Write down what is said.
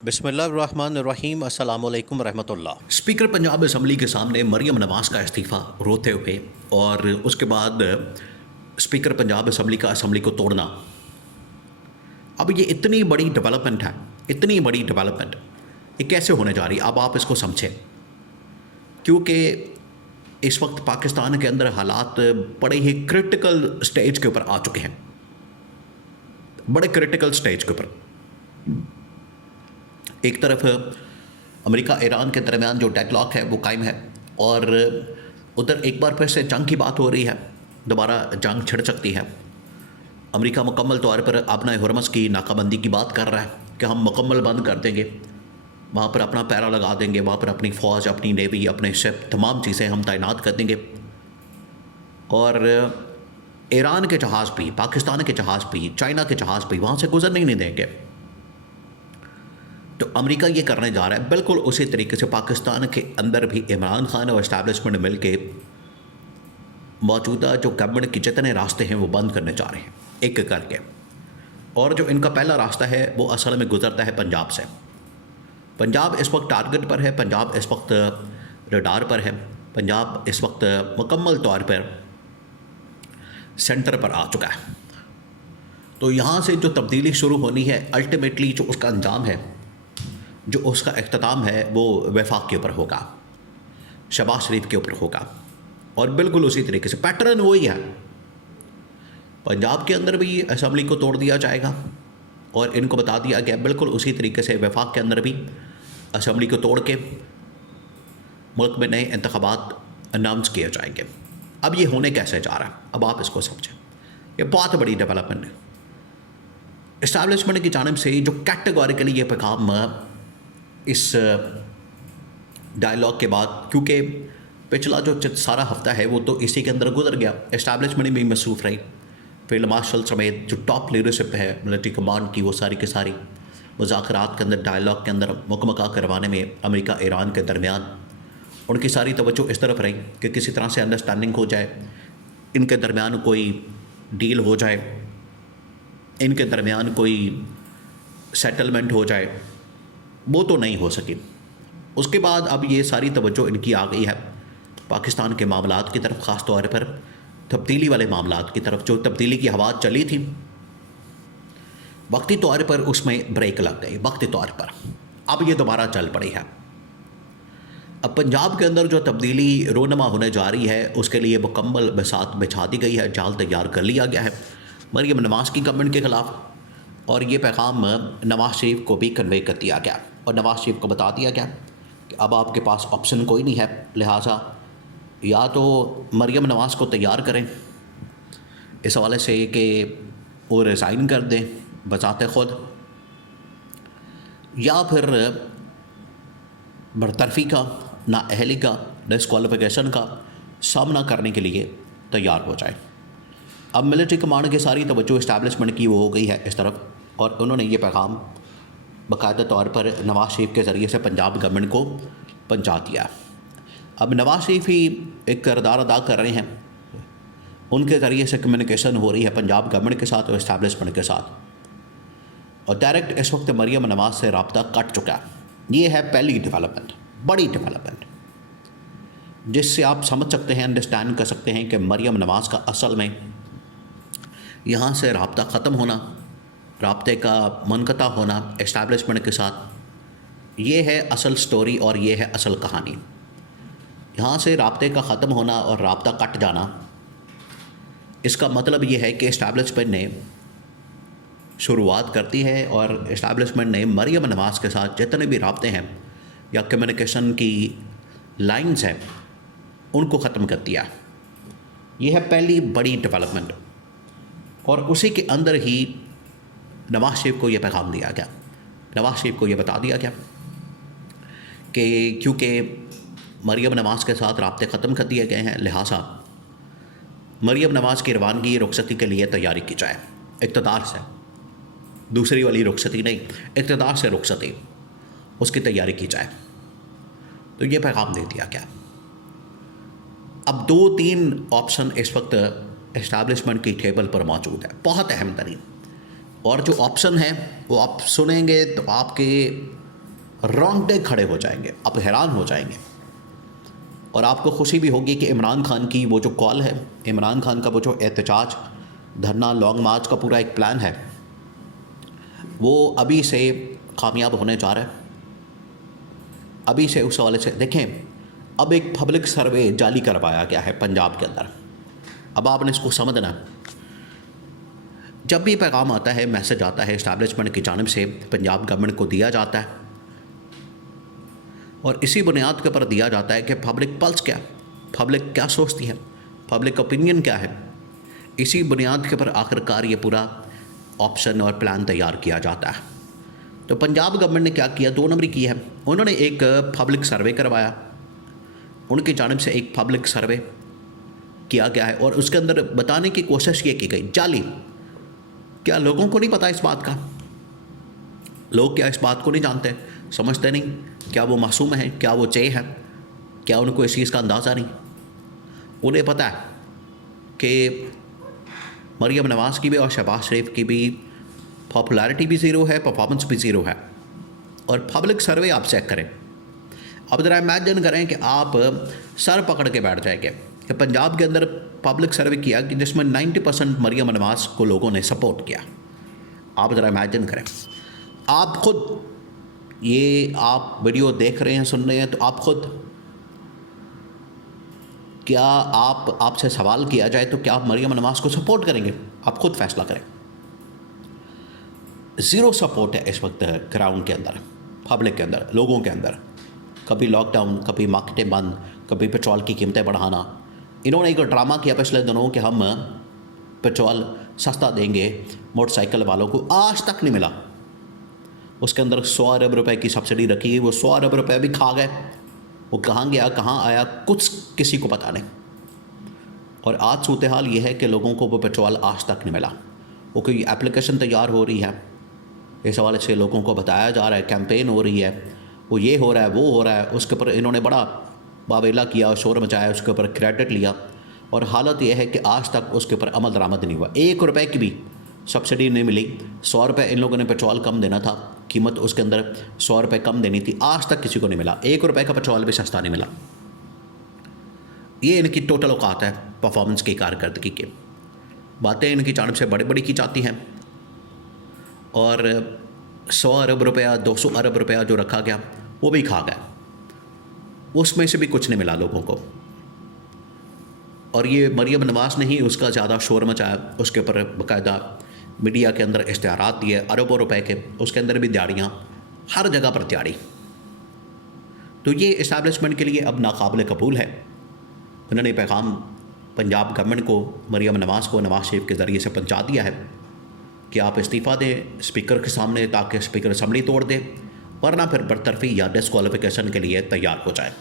बिस्मिल्लाहिर्रहमानिर्रहीम अस्सलाम वालेकुम रहमतुल्लाह। स्पीकर पंजाब असम्बली के सामने मरियम नवाज़ का इस्तीफ़ा रोते हुए और उसके बाद स्पीकर पंजाब असम्बली का असम्बली को तोड़ना। अब ये इतनी बड़ी डेवलपमेंट है, इतनी बड़ी डेवलपमेंट ये कैसे होने जा रही है? अब आप इसको समझें, क्योंकि इस वक्त पाकिस्तान के अंदर हालात बड़े ही क्रिटिकल स्टेज के ऊपर आ चुके हैं, बड़े क्रिटिकल स्टेज के ऊपर। एक तरफ अमेरिका ईरान के दरमियान जो डेडलॉक है वो कायम है, और उधर एक बार फिर से जंग की बात हो रही है, दोबारा जंग छिड़ सकती है। अमेरिका मुकम्मल तौर पर अपना हुरमस की नाकाबंदी की बात कर रहा है कि हम मुकम्मल बंद कर देंगे, वहाँ पर अपना पैरा लगा देंगे, वहाँ पर अपनी फ़ौज, अपनी नेवी, अपने शिप, तमाम चीज़ें हम तैनात कर देंगे। और ईरान के जहाज़ भी, पाकिस्तान के जहाज़ भी, चाइना के जहाज़ भी वहाँ से गुजरने ही नहीं देंगे। तो अमेरिका ये करने जा रहा है बिल्कुल उसी तरीके से पाकिस्तान के अंदर भी इमरान खान और इस्टेब्लिशमेंट मिल के मौजूदा जो गवर्नमेंट के जितने रास्ते हैं वो बंद करने जा रहे हैं एक एक करके। और जो इनका पहला रास्ता है वो असल में गुजरता है पंजाब से। पंजाब इस वक्त टारगेट पर है, पंजाब इस वक्त रडार पर है, पंजाब इस वक्त मुकम्मल तौर पर सेंटर पर आ चुका है। तो यहाँ से जो तब्दीली शुरू होनी है, अल्टीमेटली जो उसका अंजाम है, जो उसका इख्तिताम है, वो वफाक के ऊपर होगा, शहबाज शरीफ के ऊपर होगा। और बिल्कुल उसी तरीके से पैटर्न वही है, पंजाब के अंदर भी असम्बली को तोड़ दिया जाएगा और इनको बता दिया गया बिल्कुल उसी तरीके से वफाक के अंदर भी असम्बली को तोड़ के मुल्क में नए इंतखाबात अनाउंस किए जाएंगे। अब ये होने कैसे जा रहा है, अब आप इसको समझें, ये बहुत बड़ी डेवलपमेंट है। इस्टेब्लिशमेंट की जानिब से जो कैटेगोरिकली ये पैगाम इस डायलॉग के बाद, क्योंकि पिछला जो सारा हफ्ता है वो तो इसी के अंदर गुजर गया, इस्टेब्लिशमेंट भी मसरूफ़ रही, फील्ड मार्शल समेत जो टॉप लीडरशिप है मिलिट्री कमांड की, वो सारी की सारी मुज़ाकरात के अंदर, डायलॉग के अंदर मुकम्मल करवाने में अमेरिका ईरान के दरमियान उनकी सारी तवज्जो इस तरफ रही कि किसी तरह से अंडरस्टैंडिंग हो जाए, इनके दरमियान कोई डील हो जाए, इनके दरमियान कोई सेटलमेंट हो जाए। वो तो नहीं हो सकी। उसके बाद अब ये सारी तवज्जो इनकी आ गई है पाकिस्तान के मामलात की तरफ, ख़ास तौर पर तब्दीली वाले मामलात की तरफ। जो तब्दीली की हवा चली थी, वक्ती तौर पर उसमें ब्रेक लग गई, वक्ती तौर पर अब ये दोबारा चल पड़ी है। अब पंजाब के अंदर जो तब्दीली रोनमा होने जा रही है उसके लिए मुकम्मल बसात बिछा दी गई है, जाल तैयार कर लिया गया है मरियम नवाज़ की गवर्नमेंट के ख़िलाफ़। और ये पैगाम नवाज़ शरीफ को भी कन्वे कर दिया गया और नवाज़ शरीफ को बता दिया गया कि अब आपके पास ऑप्शन कोई नहीं है, लिहाजा या तो मरियम नवाज़ को तैयार करें इस हवाले से कि वो रिज़ाइन कर दें बजाते ख़ुद, या फिर बरतरफ़ी का, नाअहली का, डिस्क्वालिफिकेशन का सामना करने के लिए तैयार हो जाए। अब मिलिट्री कमांड की सारी तवज्जो इस्टेब्लिशमेंट की वो हो गई है इस तरफ, और उन्होंने ये पैगाम बाकायदा तौर पर नवाज़ शरीफ के ज़रिए से पंजाब गवर्नमेंट को पहुंचा दिया। अब नवाज़ शरीफ ही एक किरदार अदा कर रहे हैं, उनके ज़रिए से कम्युनिकेशन हो रही है पंजाब गवर्नमेंट के साथ और इस्टेब्लिशमेंट के साथ, और डायरेक्ट इस वक्त मरियम नवाज़ से रब्ता कट चुका है। ये है पहली डेवलपमेंट, बड़ी डेवलपमेंट, जिससे आप समझ सकते हैं, अंडरस्टैंड कर सकते हैं कि मरियम नवाज़ का असल में यहाँ से रब्ता ख़त्म होना, रब्ते का मुनक़ता होना इस्टेब्लिशमेंट के साथ, ये है असल स्टोरी और ये है असल कहानी। यहाँ से रब्ते का ख़त्म होना और रब्ता कट जाना, इसका मतलब ये है कि इस्टेब्लिशमेंट ने शुरुआत करती है और इस्टेब्लिशमेंट ने मरियम नवाज़ के साथ जितने भी रब्ते हैं या कम्युनिकेशन की लाइंस हैं उनको ख़त्म कर दिया। ये है पहली बड़ी डेवलपमेंट, और उसी के अंदर ही नवाज़ शरीफ को ये पैगाम दिया गया, नवाज़ शरीफ को ये बता दिया गया कि क्योंकि मरियम नवाज़ के साथ राब्ते ख़त्म कर दिए गए हैं, लिहाजा मरियम नवाज़ की रवानगी रुखसती के लिए तैयारी की जाए, इक़्तिदार से, दूसरी वाली रुखसती नहीं, इक़्तिदार से रुखसती, उसकी तैयारी की जाए। तो ये पैगाम दे दिया गया। अब 2-3 ऑप्शन इस वक्त इस्टेब्लिशमेंट की टेबल पर मौजूद है, बहुत अहम तरीन, और जो ऑप्शन है वो आप सुनेंगे तो आपके रोंगटे खड़े हो जाएंगे, आप हैरान हो जाएंगे। और आपको खुशी भी होगी कि इमरान खान की वो जो कॉल है, इमरान खान का वो जो एहतजाज, धरना, लॉन्ग मार्च का पूरा एक प्लान है, वो अभी से कामयाब होने जा रहा है। अभी से उस हवाले से देखें, अब एक पब्लिक सर्वे जारी करवाया गया है पंजाब के अंदर। अब आपने इसको समझना है। जब भी पैगाम आता है, मैसेज आता है इस्टेब्लिशमेंट की जानिब से पंजाब गवर्नमेंट को दिया जाता है, और इसी बुनियाद के ऊपर दिया जाता है कि पब्लिक पल्स क्या, पब्लिक क्या सोचती है, पब्लिक ओपिनियन क्या है। इसी बुनियाद के ऊपर आखिरकार ये पूरा ऑप्शन और प्लान तैयार किया जाता है। तो पंजाब गवर्नमेंट ने क्या किया, 2 नंबरी की है। उन्होंने एक पब्लिक सर्वे करवाया, उनकी जानिब से एक पब्लिक सर्वे किया गया है, और उसके अंदर बताने की कोशिश ये की गई जाली। क्या लोगों को नहीं पता इस बात का? लोग क्या इस बात को नहीं जानते, समझते नहीं? क्या वो मासूम है, क्या वो चे है, क्या उनको इस चीज़ का अंदाज़ा नहीं? उन्हें पता है कि मरियम नवाज़ की भी और शहबाज शरीफ की भी पॉपुलैरिटी भी ज़ीरो है, परफॉर्मेंस भी ज़ीरो है। और पब्लिक सर्वे आप चेक करें। अब ज़रा इमेजिन करें कि आप सर पकड़ के बैठ जाएंगे कि पंजाब के अंदर पब्लिक सर्वे किया कि जिसमें 90% मरियम नवाज़ को लोगों ने सपोर्ट किया। आप ज़रा इमेजिन करें। आप खुद ये आप वीडियो देख रहे हैं, सुन रहे हैं, तो आप खुद क्या आपसे सवाल किया जाए तो क्या आप मरियम नवाज़ को सपोर्ट करेंगे? आप खुद फैसला करें। ज़ीरो सपोर्ट है इस वक्त ग्राउंड के अंदर, पब्लिक के अंदर, लोगों के अंदर। कभी लॉकडाउन, कभी मार्केटें बंद, कभी पेट्रोल की कीमतें बढ़ाना। इन्होंने एक ड्रामा किया पिछले दिनों कि हम पेट्रोल सस्ता देंगे मोटरसाइकिल वालों को, आज तक नहीं मिला। उसके अंदर 100 अरब रुपए की सब्सिडी रखी है, वो 100 अरब रुपए भी खा गए। वो कहाँ गया, कहाँ आया, कुछ किसी को पता नहीं। और आज सूरत हाल ये है कि लोगों को वो पेट्रोल आज तक नहीं मिला। वो कोई एप्लीकेशन तैयार हो रही है, इस हवाले से लोगों को बताया जा रहा है, कैंपेन हो रही है, वो ये हो रहा है, वो हो रहा है। उसके ऊपर इन्होंने बड़ा बावेला किया और शोर मचाया, उसके ऊपर क्रेडिट लिया, और हालत यह है कि आज तक उसके ऊपर अमल दरामद नहीं हुआ। 1 रुपए की भी सब्सिडी नहीं मिली। 100 रुपये इन लोगों ने पेट्रोल कम देना था, कीमत उसके अंदर 100 रुपये कम देनी थी, आज तक किसी को नहीं मिला। 1 रुपये का पेट्रोल भी सस्ता नहीं मिला। ये इनकी टोटल औकात है परफॉर्मेंस की, कारकर्दगी की। बातें इनकी जानिब से बड़ी बड़ी की जाती हैं, और 100 अरब रुपया, 200 अरब रुपया जो रखा गया वो भी खा गया। उसमें से भी कुछ नहीं मिला लोगों को। और ये मरियम नवाज़ ने ही उसका ज़्यादा शोर मचाया, उसके ऊपर बाकायदा मीडिया के अंदर इश्तिहारात दिए अरबों रुपए के, उसके अंदर भी दिहाड़ियाँ, हर जगह पर दिहाड़ी। तो ये इस्टेब्लिशमेंट के लिए अब नाकाबिल कबूल है। उन्होंने पैगाम पंजाब गवर्नमेंट को, मरियम नवाज़ को नवाज़ शरीफ के ज़रिए से पहुँचा दिया है कि आप इस्तीफ़ा दें स्पीकर के सामने, ताकि स्पीकर असम्बली तोड़ दे, वरना फिर बरतरफी या डिस्क्वालिफिकेशन के लिए तैयार हो जाए।